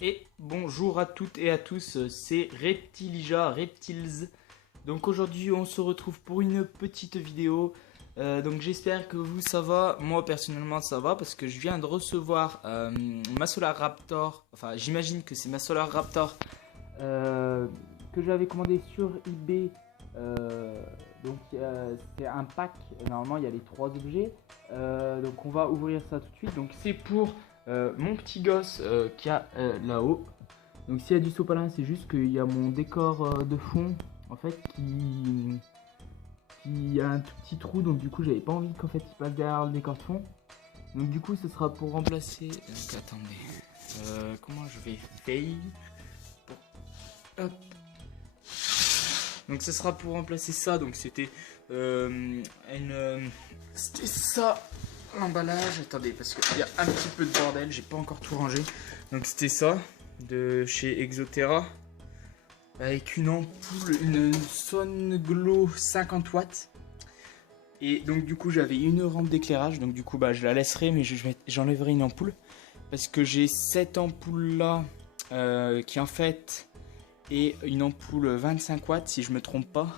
Et bonjour à toutes et à tous, c'est Reptilija, Reptiles. Donc aujourd'hui on se retrouve pour une petite vidéo. Donc j'espère que vous ça va. Moi personnellement ça va parce que je viens de recevoir ma Solar Raptor. Enfin j'imagine que c'est ma Solar Raptor que j'avais commandé sur eBay. Donc c'est un pack, normalement il y a les 3 objets. Donc on va ouvrir ça tout de suite. Donc c'est pour mon petit gosse qui a là-haut. Donc s'il y a du sopalin, c'est juste qu'il y a mon décor de fond en fait qui a un tout petit trou, donc du coup j'avais pas envie qu'en fait il passe derrière le décor de fond. Donc du coup ce sera pour remplacer. Donc attendez, comment je vais faire? Hop. Donc ce sera pour remplacer ça. Donc c'était c'était ça l'emballage. Attendez parce qu'il y a un petit peu de bordel, j'ai pas encore tout rangé. Donc c'était ça de chez Exoterra avec une ampoule, une Songlo 50 watts. Et donc du coup j'avais une rampe d'éclairage. Donc du coup bah je la laisserai, mais j'enlèverai une ampoule parce que j'ai cette ampoule là qui en fait et une ampoule 25 watts si je me trompe pas.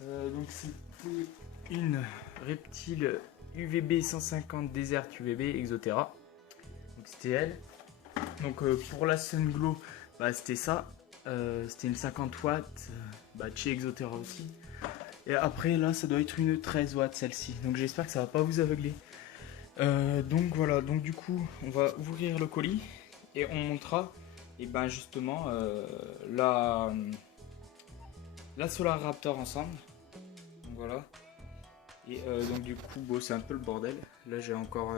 Donc c'était une Reptile UVB 150 Desert UVB Exoterra. Donc c'était elle. Donc pour la Sunglow, bah, c'était ça. C'était une 50 watts bah, chez Exoterra aussi. Et après là ça doit être une 13 watts celle-ci. Donc j'espère que ça va pas vous aveugler. Donc voilà, donc du coup on va ouvrir le colis et on montrera et ben justement la Solar Raptor ensemble. Donc voilà. Et donc du coup bon, c'est un peu le bordel. Là j'ai encore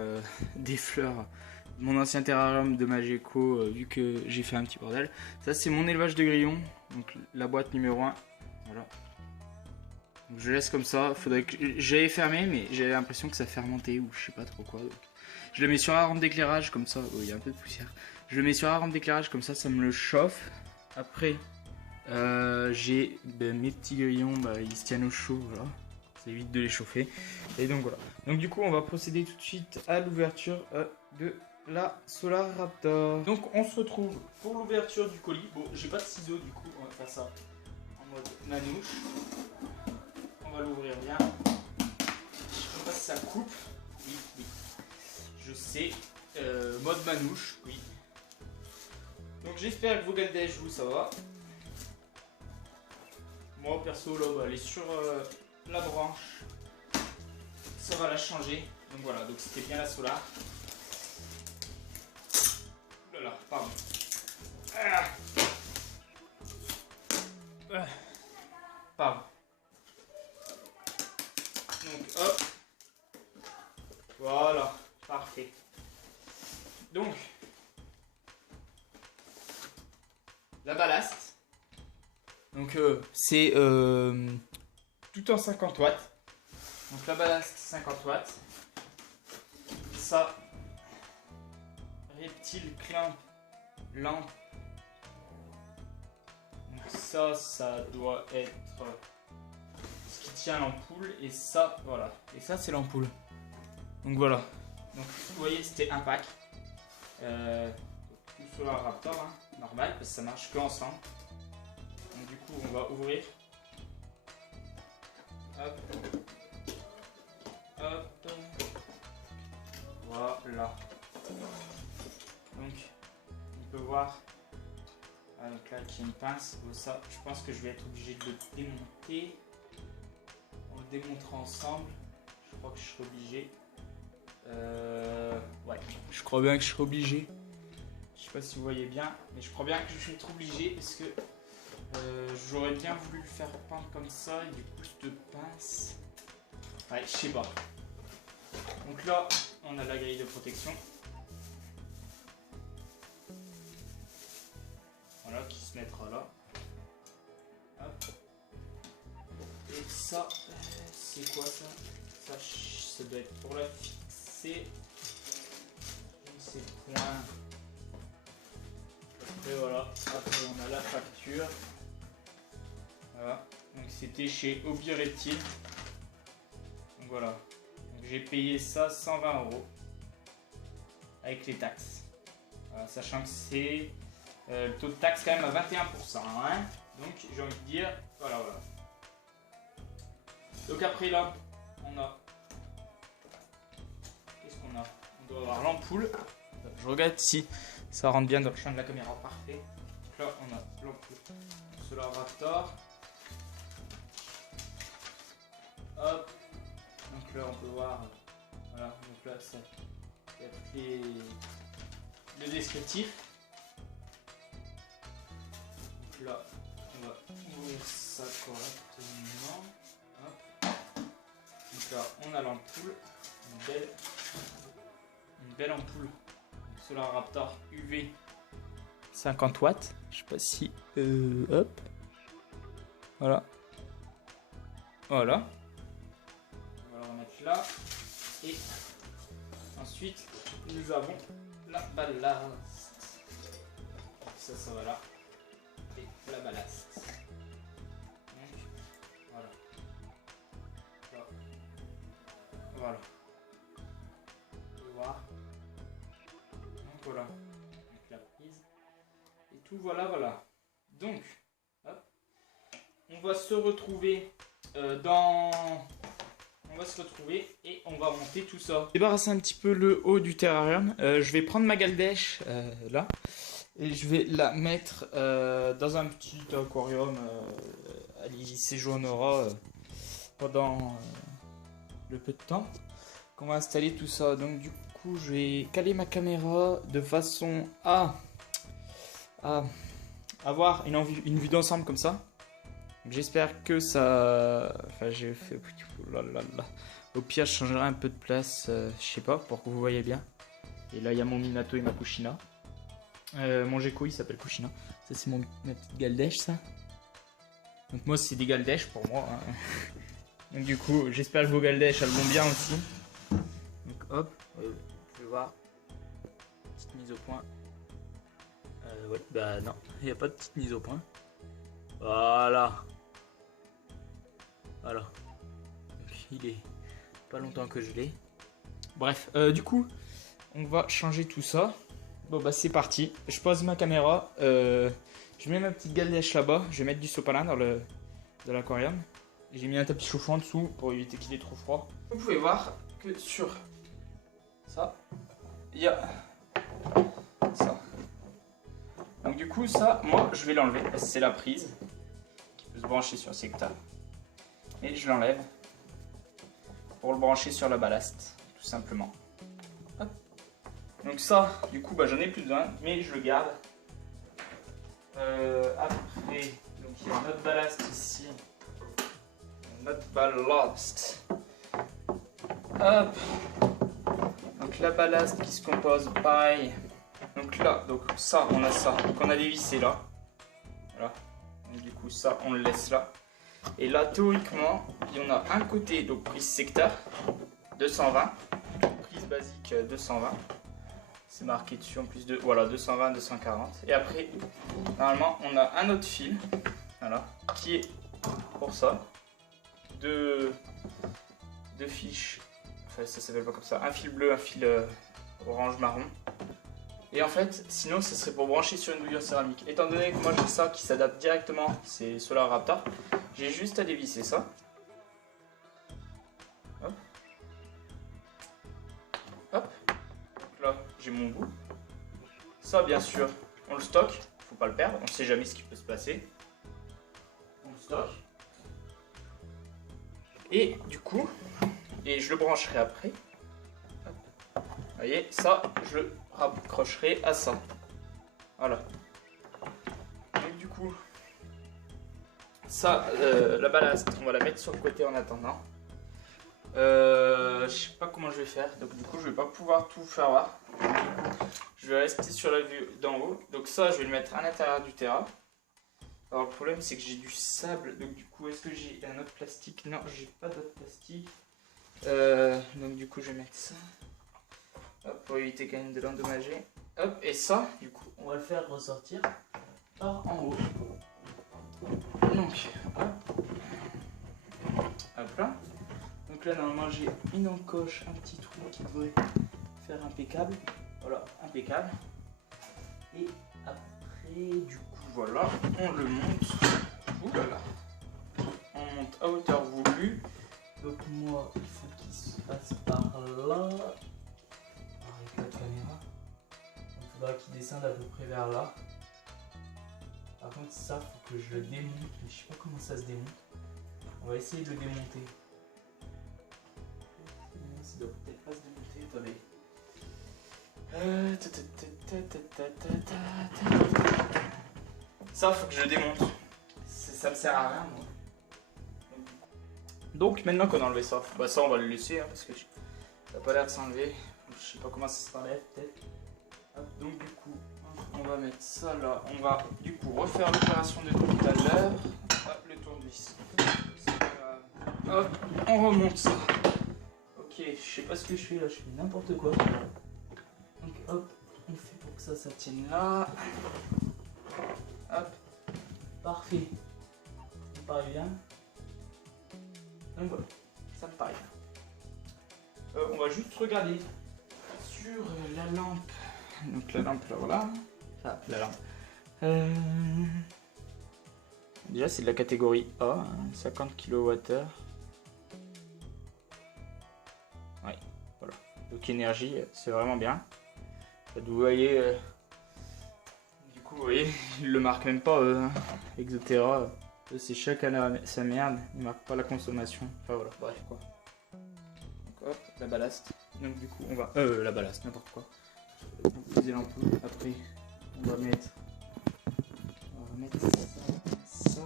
des fleurs. Mon ancien terrarium de Mageco, vu que j'ai fait un petit bordel. Ça c'est mon élevage de grillons. Donc la boîte numéro 1. Voilà. Donc, je laisse comme ça. Faudrait que j'avais fermé, mais j'avais l'impression que ça fermentait ou je sais pas trop quoi. Donc, je le mets sur la rampe d'éclairage comme ça. Oh, il y a un peu de poussière. Je le mets sur la rampe d'éclairage comme ça me le chauffe. Après, j'ai mes petits grillons, bah, ils se tiennent au chaud. Voilà. Ça évite de les chauffer. Et donc voilà. Donc du coup, on va procéder tout de suite à l'ouverture de la Solar Raptor. Donc on se retrouve pour l'ouverture du colis. Bon, j'ai pas de ciseaux du coup, on va faire ça en mode manouche. On va l'ouvrir bien. Je sais pas si ça coupe. Oui, oui. Je sais. Mode manouche, oui. Donc j'espère que vos galdèges vous ça va. Moi perso là, bah, elle est sur la branche. Ça va la changer. Donc voilà, donc c'était bien la Solar. Ouh là là, pardon. Ah. Pardon. Donc hop. Voilà, parfait. Donc la ballast. Donc c'est tout en 50 watts. Donc la ballast 50 watts. Ça, Reptile clamp lampe. Donc ça doit être ce qui tient l'ampoule. Et ça, voilà. Et ça c'est l'ampoule. Donc voilà. Donc vous voyez c'était un pack. Tout sur la Raptor, hein, normal, parce que ça marche que ensemble. Donc du coup on va ouvrir. Hop. Hop. Voilà. Donc on peut voir donc là qu'il y a une pince. Bon, ça je pense que je vais être obligé de le démonter. On le démontera ensemble. Je crois que je serai obligé. Ouais, je crois bien que je serai obligé. Je sais pas si vous voyez bien, mais je crois bien que je vais être obligé parce que j'aurais bien voulu le faire peindre comme ça et du coup cette pince. Ouais, je sais pas. Donc là, on a la grille de protection. Voilà, qui se mettra là. Hop. Et ça, c'est quoi ça? Ça doit être pour la fixer. Ces points. Après voilà, après on a la facture. Voilà, donc c'était chez Hobby Reptile. Donc voilà, j'ai payé ça 120 € avec les taxes. sachant que c'est le taux de taxe quand même à 21%. Hein. Donc j'ai envie de dire, voilà. Donc après là, on a... Qu'est-ce qu'on a? On doit avoir l'ampoule. Je regarde si ça rentre bien dans le champ de la caméra. Parfait. Donc là, on a l'ampoule Solar Raptor. Hop. Donc là, on peut voir. Voilà. Donc là, il y a le descriptif. Donc là, on va ouvrir ça correctement. Hop. Donc là, on a l'ampoule. Une belle ampoule Solar Raptor UV 50 watts. Je sais pas si hop, voilà, on va la remettre là. Et ensuite nous avons la ballast, ça va là, et la ballast. Donc voilà, là. Voilà. Voir. Donc voilà, donc la prise et tout, voilà. Donc hop, on va se retrouver et on va monter tout ça. Débarrasser un petit peu le haut du terrarium. Je vais prendre ma galdèche là et je vais la mettre dans un petit aquarium. Allez, y séjournera pendant le peu de temps qu'on va installer tout ça. Donc du coup je vais caler ma caméra de façon à avoir une vue d'ensemble comme ça. J'espère que ça... Enfin j'ai fait... Au pire je changerai un peu de place, je sais pas, pour que vous voyez bien. Et là il y a mon Minato et ma Kushina. Mon gecko il s'appelle Kushina. Ça c'est ma petite galdèche ça. Donc moi c'est des galdèches pour moi. Hein. Donc du coup j'espère que vos galdèches elles vont bien aussi. Donc hop, vous pouvez voir, petite mise au point. Ouais, bah non, il n'y a pas de petite mise au point. Voilà. Donc il est pas longtemps que je l'ai. Bref, du coup, on va changer tout ça. Bon bah c'est parti. Je pose ma caméra. Je mets ma petite galdèche là-bas. Je vais mettre du sopalin dans l'aquarium. J'ai mis un tapis chauffant en dessous pour éviter qu'il ait trop froid. Vous pouvez voir que sur ça, il y a ça. Donc du coup ça, moi je vais l'enlever parce que c'est la prise qui peut se brancher sur le secteur. Et je l'enlève pour le brancher sur la ballast, tout simplement. Hop. Donc ça, du coup bah, j'en ai plus besoin, mais je le garde. Après, donc il y a notre ballast ici. Notre ballast. Hop. Donc la ballast qui se compose pareil. Donc là, donc ça, on a ça. Donc on a dévissé là. Voilà. Donc du coup ça, on le laisse là. Et là, théoriquement, il y en a un côté, donc prise secteur 220. Prise basique 220. C'est marqué dessus en plus de, voilà, 220, 240. Et après, normalement, on a un autre fil. Voilà. Qui est pour ça. Deux fiches. Enfin, ça s'appelle pas comme ça. Un fil bleu, un fil orange marron. Et en fait, sinon, ce serait pour brancher sur une douille en céramique. Étant donné que moi j'ai ça qui s'adapte directement, c'est Solar Raptor, j'ai juste à dévisser ça. Hop. Hop. Donc là, j'ai mon bout. Ça, bien sûr, on le stocke. Faut pas le perdre. On sait jamais ce qui peut se passer. On le stocke. Et du coup, et je le brancherai après. Hop. Vous voyez, ça, je le raccrocherai à ça. Voilà. Donc du coup, ça, la ballast, on va la mettre sur le côté en attendant. Je sais pas comment je vais faire, donc du coup je vais pas pouvoir tout faire voir. Je vais rester sur la vue d'en haut. Donc ça, je vais le mettre à l'intérieur du terrain. Alors le problème c'est que j'ai du sable, donc du coup est-ce que j'ai un autre plastique? Non, j'ai pas d'autre plastique. Donc du coup je vais mettre ça. Hop, pour éviter quand même de l'endommager. Hop, et ça, du coup, on va le faire ressortir par en haut. Donc, hop là. Donc là, normalement, j'ai une encoche, un petit trou qui devrait faire impeccable. Voilà, impeccable. Et après, du coup, voilà, on le monte. Ouh là là. On monte à hauteur voulue. Donc moi, il faut qu'il se passe par là. Avec la caméra. Il faudra qu'il descende à peu près vers là. Par contre, ça, faut que je le démonte. Mais je sais pas comment ça se démonte. On va essayer de le démonter. Ça doit peut-être pas se démonter. Attendez. Ça, faut que je le démonte. Ça me sert à rien, moi. Donc, maintenant qu'on a enlevé ça, bah ça, on va le laisser hein, parce que ça n'a pas l'air de s'enlever. Je sais pas comment ça s'enlève, peut-être. Donc, du coup, on va mettre ça là. On va du coup refaire l'opération de tout à l'heure. Le tournevis. Hop, on remonte ça. Ok, je sais pas ce que je fais là, je fais n'importe quoi. Donc hop, on fait pour que ça tienne là. Hop, parfait. Ça me paraît bien. Donc voilà, ça me paraît bien. On va juste regarder sur la lampe. Donc la lampe là, voilà. Ah, la lampe. Déjà c'est de la catégorie A, hein, 50 kWh. Ouais, voilà. Donc énergie, c'est vraiment bien. Vous voyez, du coup, vous voyez, il le marque même pas, Exotera. C'est chacun sa merde, il marque pas la consommation. Enfin voilà, bref quoi. Donc hop, la ballast. Donc du coup, on va. La ballast, n'importe quoi. Utiliser l'ampoule. Après, on va mettre ça.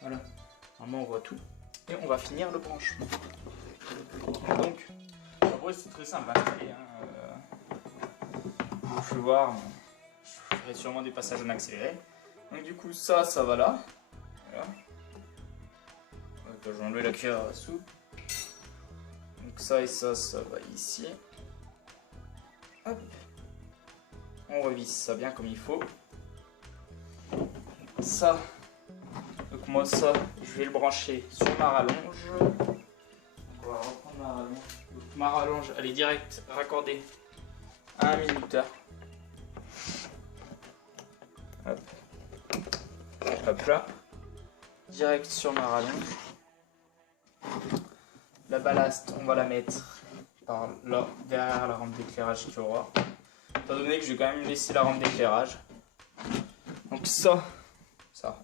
Voilà. Normalement, on voit tout. Et on va finir le branchement. Donc, après, c'est très simple. Hein, vous pouvez voir, je ferai sûrement des passages en accéléré. Donc du coup ça va là. Voilà. Je vais enlever la cuillère à soupe. Donc ça et ça va ici. Hop. On revisse ça bien comme il faut. Ça, donc moi ça, je vais le brancher sur ma rallonge. Donc on va reprendre ma rallonge. Donc ma rallonge, elle est direct raccordée à un minuteur. Hop. Hop là. Direct sur ma rallonge. La ballast, on va la mettre par là, derrière la rampe d'éclairage qu'il y aura. Étant donné que je vais quand même laisser la rampe d'éclairage. Donc ça,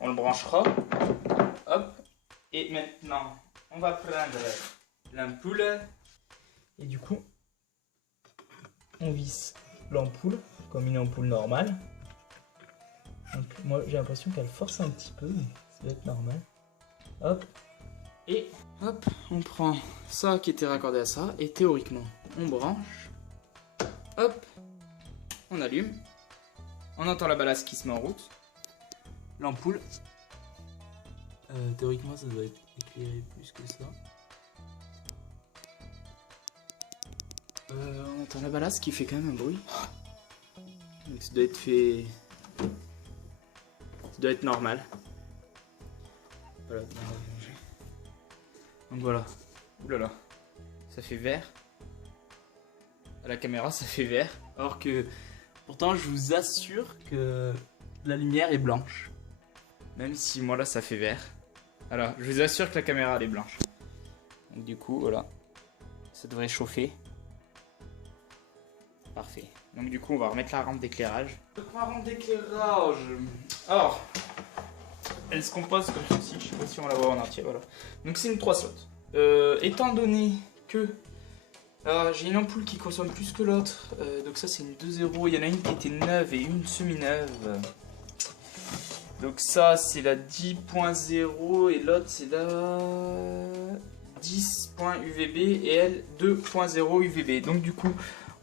on le branchera. Hop. Et maintenant, on va prendre l'ampoule. Et du coup, on visse l'ampoule comme une ampoule normale. Donc moi j'ai l'impression qu'elle force un petit peu, mais ça doit être normal. Hop. Et hop, on prend ça qui était raccordé à ça. Et théoriquement, on branche. Hop. On allume. On entend la ballast qui se met en route. L'ampoule. Théoriquement ça doit être éclairé plus que ça. On entend la ballast qui fait quand même un bruit. Donc ça doit être fait... Ça doit être normal. Voilà. Donc voilà. Oulala. Ça fait vert. À la caméra ça fait vert. Alors que pourtant je vous assure que la lumière est blanche. Même si moi là ça fait vert. Alors je vous assure que la caméra elle est blanche. Donc du coup voilà. Ça devrait chauffer. Parfait. Donc du coup on va remettre la rampe d'éclairage. Donc ma rampe d'éclairage. Alors, elle se compose comme ceci. Je sais pas si on la voit en entier. Voilà. Donc c'est une 3 slots. Étant donné que j'ai une ampoule qui consomme plus que l'autre. Donc ça c'est une 2.0. Il y en a une qui était neuve et une semi-neuve. Donc ça c'est la 10.0 et l'autre c'est la 10.UVB et elle 2.0 UVB. Donc du coup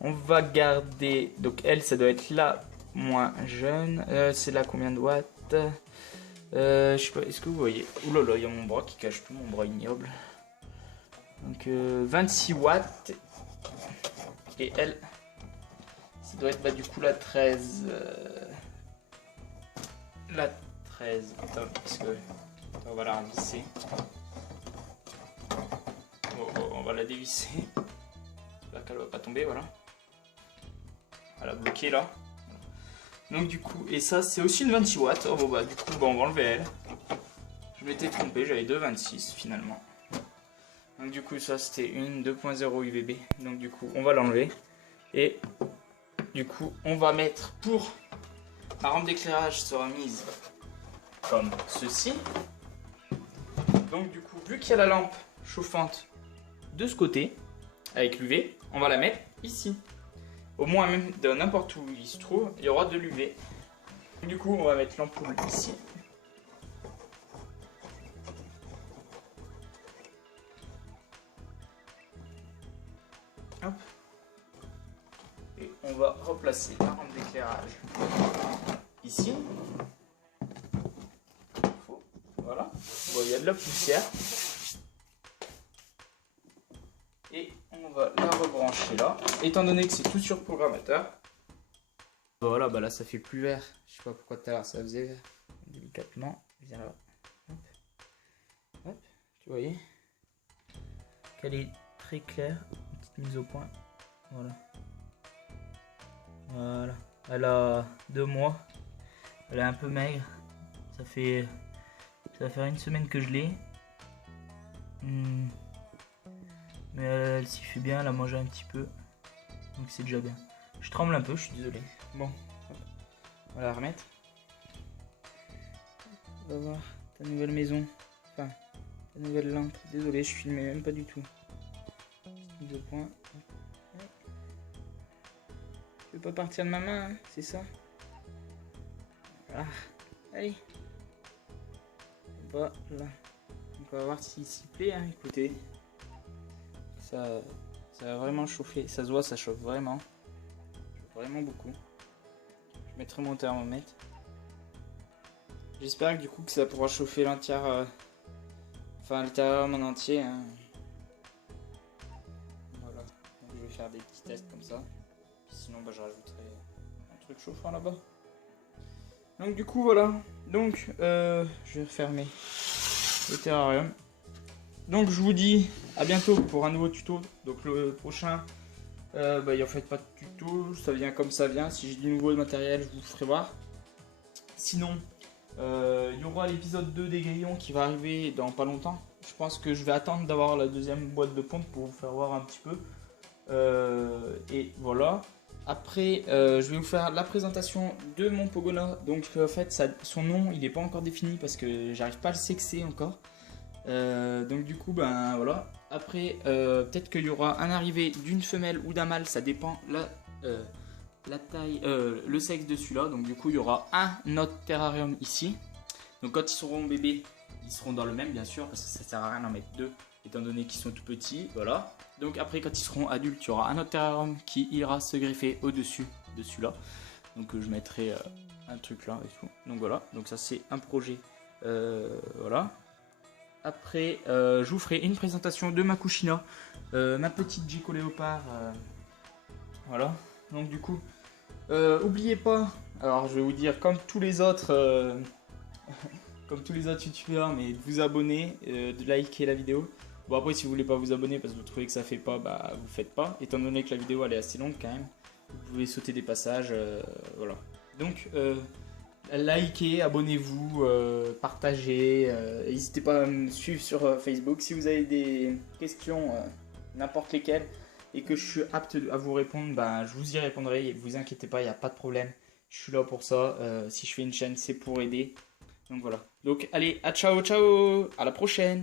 on va garder, donc elle ça doit être la moins jeune. C'est là combien de watts? Je sais pas, est-ce que vous voyez? Ouh là là, il y a mon bras qui cache tout, mon bras ignoble. Donc 26 watts. Et elle, ça doit être bah, du coup la 13. La 13. Attends, parce que on va la revisser. On va la dévisser. Là qu'elle va pas tomber, voilà. Elle a bloqué là. Donc du coup, et ça c'est aussi une 26 watts. Oh bon bah du coup bah, on va enlever elle. Je m'étais trompé, j'avais 2,26 finalement. Donc du coup ça c'était une 2.0 UVB. Donc du coup on va l'enlever. Et du coup on va mettre pour ma rampe d'éclairage sera mise comme ceci. Donc du coup vu qu'il y a la lampe chauffante de ce côté avec l'UV, on va la mettre ici. Au moins même de n'importe où il se trouve, il y aura de l'UV. Du coup on va mettre l'ampoule ici. Hop. Et on va replacer la rampe d'éclairage ici. Voilà. Bon, il y a de la poussière. Et on va la rebrancher là. Étant donné que c'est tout sur programmateur. Voilà, bah là ça fait plus vert. Je sais pas pourquoi tout à l'heure ça faisait vert. Délicatement. Viens là. Hop. Hop. Tu voyais qu'elle est très claire. Une petite mise au point. Voilà. Voilà. Elle a 2 mois. Elle est un peu maigre. Ça va faire une semaine que je l'ai. Mais elle s'y fait bien, elle a mangé un petit peu. Donc c'est déjà bien. Je tremble un peu, je suis désolé. Bon, on va la remettre. On va voir ta nouvelle maison. Enfin, ta nouvelle lampe. Désolé, je filmais même pas du tout. Deux points. Je veux pas partir de ma main, hein, c'est ça. Voilà. Allez. Voilà. Donc on va voir s'il s'y plaît, hein. Écoutez. Ça va vraiment chauffer. Ça se voit, ça chauffe vraiment. Ça chauffe vraiment beaucoup. Je mettrai mon thermomètre. J'espère que du coup que ça pourra chauffer l'entière. Enfin l'intérieur en entier. Hein. Voilà. Donc je vais faire des petits tests comme ça. Sinon bah, je rajouterai un truc chauffant là-bas. Donc du coup voilà. Donc je vais refermer le terrarium. Donc je vous dis à bientôt pour un nouveau tuto. Donc le prochain, bah, en fait pas de tuto, ça vient comme ça vient. Si j'ai du nouveau matériel, je vous ferai voir. Sinon, il y aura l'épisode 2 des grillons qui va arriver dans pas longtemps. Je pense que je vais attendre d'avoir la deuxième boîte de pompe pour vous faire voir un petit peu. Et voilà. Après, je vais vous faire la présentation de mon Pogona. Donc en fait, son nom, il n'est pas encore défini parce que j'arrive pas à le sexer encore. Donc du coup ben voilà. Après peut-être qu'il y aura un arrivé d'une femelle ou d'un mâle, ça dépend la taille, le sexe de celui-là. Donc du coup il y aura un autre terrarium ici. Donc quand ils seront bébés, ils seront dans le même bien sûr, parce que ça sert à rien d'en mettre deux étant donné qu'ils sont tout petits. Voilà. Donc après quand ils seront adultes, il y aura un autre terrarium qui ira se greffer au-dessus de celui-là. Donc je mettrai un truc là et tout. Donc voilà. Donc ça c'est un projet. Voilà. Après, je vous ferai une présentation de ma Cucina, ma petite Gecko Léopard. Voilà. Donc du coup, oubliez pas. Alors je vais vous dire comme tous les autres, comme tous les autres youtubeurs, mais de vous abonner, de liker la vidéo. Bon après si vous voulez pas vous abonner parce que vous trouvez que ça fait pas, bah vous faites pas. Étant donné que la vidéo elle est assez longue quand même, vous pouvez sauter des passages. Voilà. Donc likez, abonnez-vous, partagez, n'hésitez pas à me suivre sur Facebook. Si vous avez des questions, n'importe lesquelles, et que je suis apte à vous répondre, bah, je vous y répondrai, et vous inquiétez pas, il n'y a pas de problème. Je suis là pour ça, si je fais une chaîne, c'est pour aider. Donc voilà. Donc allez, à ciao, ciao, à la prochaine.